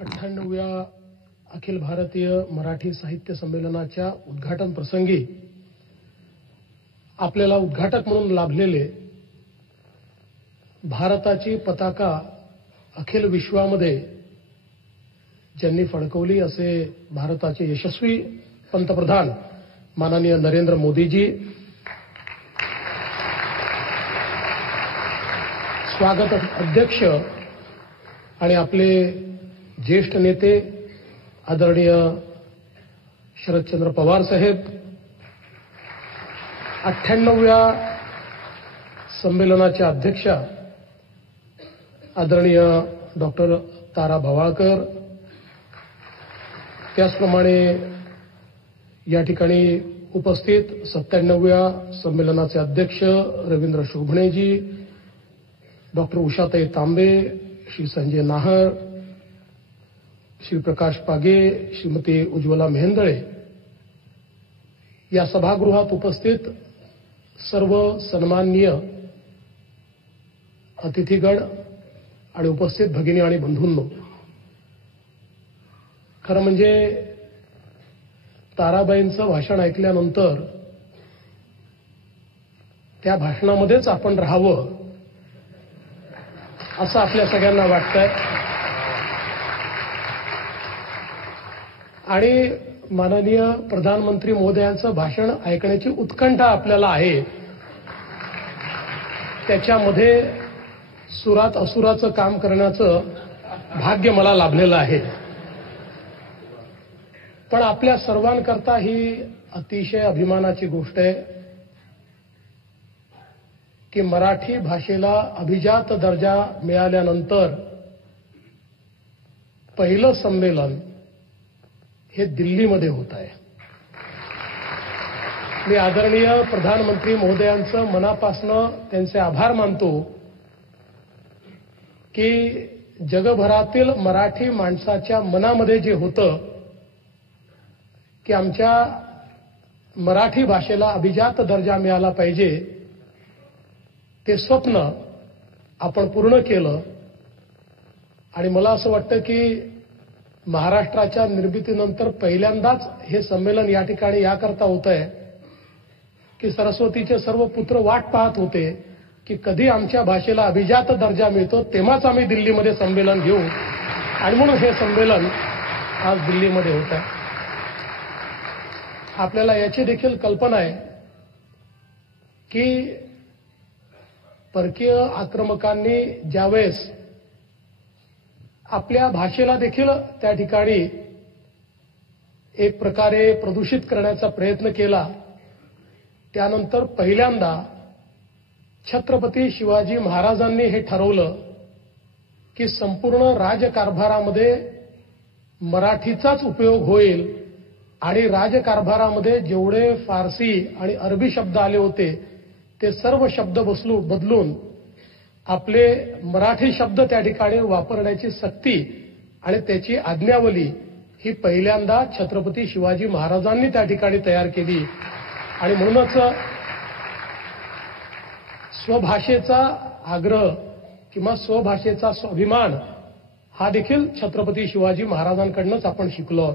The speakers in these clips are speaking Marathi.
98व्या अखिल भारतीय मराठी साहित्य संमेलनाच्या उद्घाटन प्रसंगी आपल्याला उद्घाटक म्हणून लाभलेले भारताची पताका अखिल विश्वामध्ये ज्यांनी फडकवली असे भारताचे यशस्वी पंतप्रधान माननीय नरेंद्र मोदीजी, स्वागत अध्यक्ष आणि आपले ज्येष्ठ नेते आदरणीय शरदचंद्र पवार साहेब, 98व्या संमेलनाच्या अध्यक्षा आदरणीय डॉक्टर तारा भवाळकर, त्याचप्रमाणे या ठिकाणी उपस्थित 97व्या संमेलनाचे अध्यक्ष रवींद्र शोभणेजी, डॉक्टर उषाताई तांबे, श्री संजय नाहर, श्री प्रकाश पागे, श्रीमती उज्ज्वला मेहेंदळे, या सभागृहात उपस्थित सर्व सन्माननीय अतिथीगण आणि उपस्थित भगिनी आणि बंधूंनो, खरं म्हणजे ताराबाईंचं भाषण ऐकल्यानंतर त्या भाषणामध्येच आपण राहावं असं आपल्या सगळ्यांना वाटतंय आणि माननीय प्रधानमंत्री महोदयांचं भाषण ऐकण्याची उत्कंठा आपल्याला आहे. त्याच्यामध्ये सुरात असुराचं काम करण्याचं भाग्य मला लाभलेलं आहे. पण आपल्या सर्वांकरता ही अतिशय अभिमानाची गोष्ट आहे की मराठी भाषेला अभिजात दर्जा मिळाल्यानंतर पहिलं संमेलन हे दिल्लीमध्ये होत आहे. मी आदरणीय प्रधानमंत्री महोदयांचं मनापासनं त्यांचे आभार मानतो की जगभरातील मराठी माणसाच्या मनामध्ये जे होतं की आमच्या मराठी भाषेला अभिजात दर्जा मिळाला पाहिजे, ते स्वप्न आपण पूर्ण केलं. आणि मला असं वाटतं की महाराष्ट्राच्या निर्मितीनंतर पहिल्यांदाच हे संमेलन या ठिकाणी याकरता होत आहे की सरस्वतीचे सर्व पुत्र वाट पाहत होते की कधी आमच्या भाषेला अभिजात दर्जा मिळतो, तेव्हाच आम्ही दिल्लीमध्ये संमेलन घेऊ. आणि म्हणून हे संमेलन आज दिल्लीमध्ये होत आहे. आपल्याला याची देखील कल्पना आहे की परकीय आक्रमकांनी ज्यावेळेस आपल्या भाषेला देखील त्या ठिकाणी एक प्रकारे प्रदूषित करण्याचा प्रयत्न केला, त्यानंतर पहिल्यांदा छत्रपती शिवाजी महाराजांनी हे ठरवलं की संपूर्ण राजकारभारामध्ये मराठीचाच उपयोग होईल आणि राजकारभारामध्ये जेवढे फारसी आणि अरबी शब्द आले होते ते सर्व शब्द बदलून आपले मराठी शब्द त्या ठिकाणी वापरण्याची सक्ती आणि त्याची आज्ञावली ही पहिल्यांदा छत्रपती शिवाजी महाराजांनी त्या ठिकाणी तयार केली. आणि म्हणूनच स्वभाषेचा आग्रह किंवा स्वभाषेचा स्वाभिमान हा देखील छत्रपती शिवाजी महाराजांकडूनच आपण शिकलो.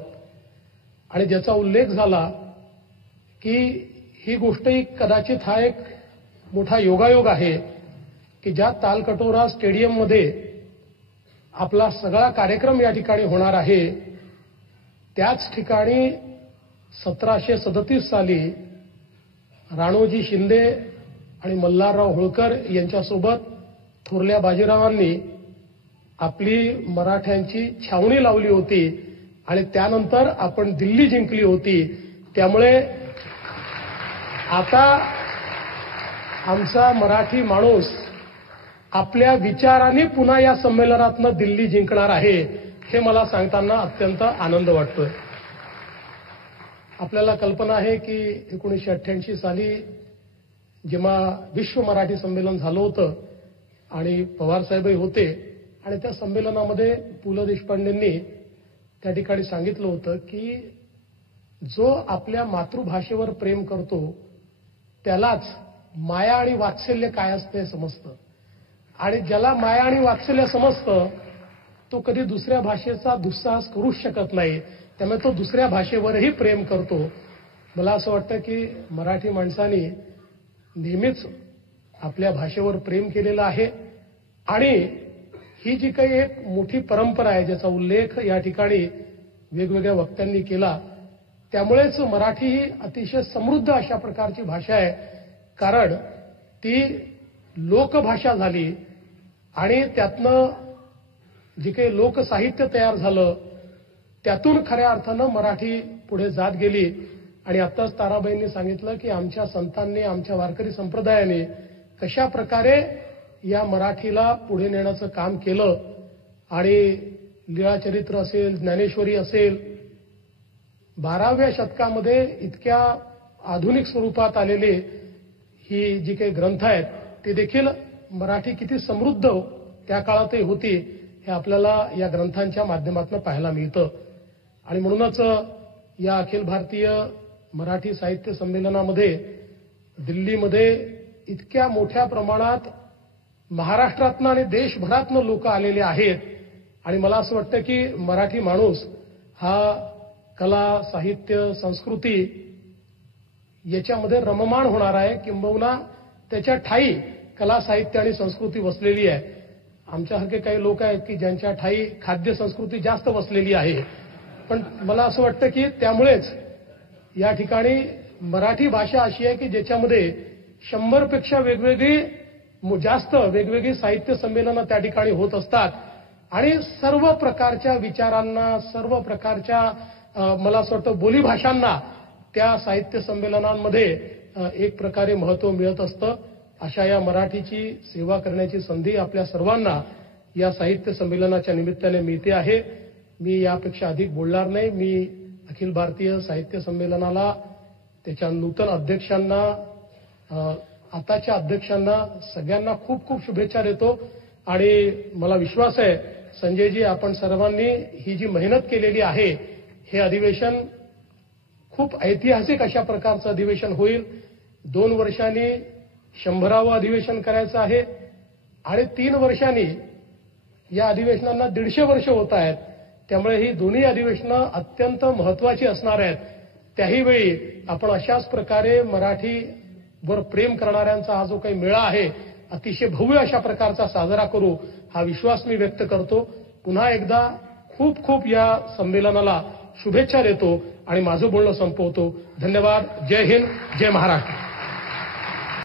आणि ज्याचा उल्लेख झाला की ही गोष्टही कदाचित हा एक मोठा योगायोग आहे की ज्या तालकटोरा स्टेडियममध्ये आपला सगळा कार्यक्रम या ठिकाणी होणार आहे, त्याच ठिकाणी 1737 साली राणोजी शिंदे आणि मल्हारराव होळकर यांच्यासोबत थोरल्या बाजीरावांनी आपली मराठ्यांची छावणी लावली होती आणि त्यानंतर आपण दिल्ली जिंकली होती. त्यामुळे आता आमचा मराठी माणूस आपल्या विचारांनी पुन्हा या संमेलनातनं दिल्ली जिंकणार आहे, हे मला सांगताना अत्यंत आनंद वाटतोय. आपल्याला कल्पना आहे की 1988 साली जेव्हा विश्व मराठी संमेलन झालं होतं आणि पवारसाहेबही होते आणि त्या संमेलनामध्ये पु ल देशपांडेंनी त्या ठिकाणी सांगितलं होतं की जो आपल्या मातृभाषेवर प्रेम करतो त्यालाच माया आणि वात्सल्य काय असते समजतं, आणि ज्याला माया आणि वात्सल्य समजतं तो कधी दुसऱ्या भाषेचा दुस्साहस करूच शकत नाही. त्यामुळे तो दुसऱ्या भाषेवरही प्रेम करतो. मला असं वाटतं की मराठी माणसांनी नेहमीच आपल्या भाषेवर प्रेम केलेलं आहे आणि ही जी काही एक मोठी परंपरा आहे ज्याचा उल्लेख या ठिकाणी वेगवेगळ्या वक्त्यांनी केला, त्यामुळेच मराठी ही अतिशय समृद्ध अशा प्रकारची भाषा आहे. कारण ती लोकभाषा झाली आणि त्यातनं जे काही लोकसाहित्य तयार झालं त्यातून खऱ्या अर्थानं मराठी पुढे जात गेली. आणि आत्ताच ताराबाईंनी सांगितलं की आमच्या संतांनी, आमच्या वारकरी संप्रदायाने कशा प्रकारे या मराठीला पुढे नेण्याचं काम केलं. आणि लीळाचरित्र असेल, ज्ञानेश्वरी असेल, 12व्या शतकामध्ये इतक्या आधुनिक स्वरूपात आलेले ही जी काही ग्रंथ आहेत ते देखील मराठी किती समृद्ध त्या काळातही होती हे आपल्याला या ग्रंथांच्या माध्यमातून पाहायला मिळतं. आणि म्हणूनच या अखिल भारतीय मराठी साहित्य संमेलनामध्ये दिल्लीमध्ये इतक्या मोठ्या प्रमाणात महाराष्ट्रातनं आणि देशभरातनं लोक आलेले आहेत. आणि मला असं वाटतं की मराठी माणूस हा कला, साहित्य, संस्कृती याच्यामध्ये रममाण होणार आहे. किंबहुना त्याच्या ठायी कला, साहित्य आणि संस्कृती वसलेली आहे. आमच्यासारखे काही लोक आहेत की ज्यांच्या ठायी खाद्य संस्कृती जास्त वसलेली आहे. पण मला असं वाटतं की त्यामुळेच या ठिकाणी मराठी भाषा अशी आहे की ज्याच्यामध्ये 100पेक्षा जास्त वेगवेगळी साहित्य संमेलनं त्या ठिकाणी होत असतात. आणि सर्व प्रकारच्या विचारांना, सर्व प्रकारच्या मला असं वाटतं बोलीभाषांना त्या साहित्य संमेलनांमध्ये एक प्रकारे महत्व मिळत असतं. अशा या मराठीची सेवा करण्याची संधी आपल्या सर्वांना या साहित्य संमेलनाच्या निमित्ताने मिळते आहे. मी यापेक्षा अधिक बोलणार नाही. मी अखिल भारतीय साहित्य संमेलनाला, त्याच्या नूतन अध्यक्षांना, आताच्या अध्यक्षांना सगळ्यांना खूप खूप शुभेच्छा देतो. आणि मला विश्वास आहे संजयजी, आपण सर्वांनी ही जी मेहनत केलेली आहे, हे अधिवेशन खूप ऐतिहासिक अशा प्रकारचं अधिवेशन होईल. 2 वर्षांनी 100रावं अधिवेशन करायचं आहे आणि 3 वर्षांनी या अधिवेशनांना 150 वर्ष होत आहेत. त्यामुळे ही दोन्ही अधिवेशनं अत्यंत महत्वाची असणार आहेत. त्याही वेळी आपण अशाच प्रकारे मराठीवर प्रेम करणाऱ्यांचा हा जो काही मेळा आहे अतिशय भव्य अशा प्रकारचा साजरा करू, हा विश्वास मी व्यक्त करतो. पुन्हा एकदा खूप खूप या संमेलनाला शुभेच्छा देतो आणि माझं बोलणं संपवतो. धन्यवाद. जय हिंद, जय महाराष्ट्र.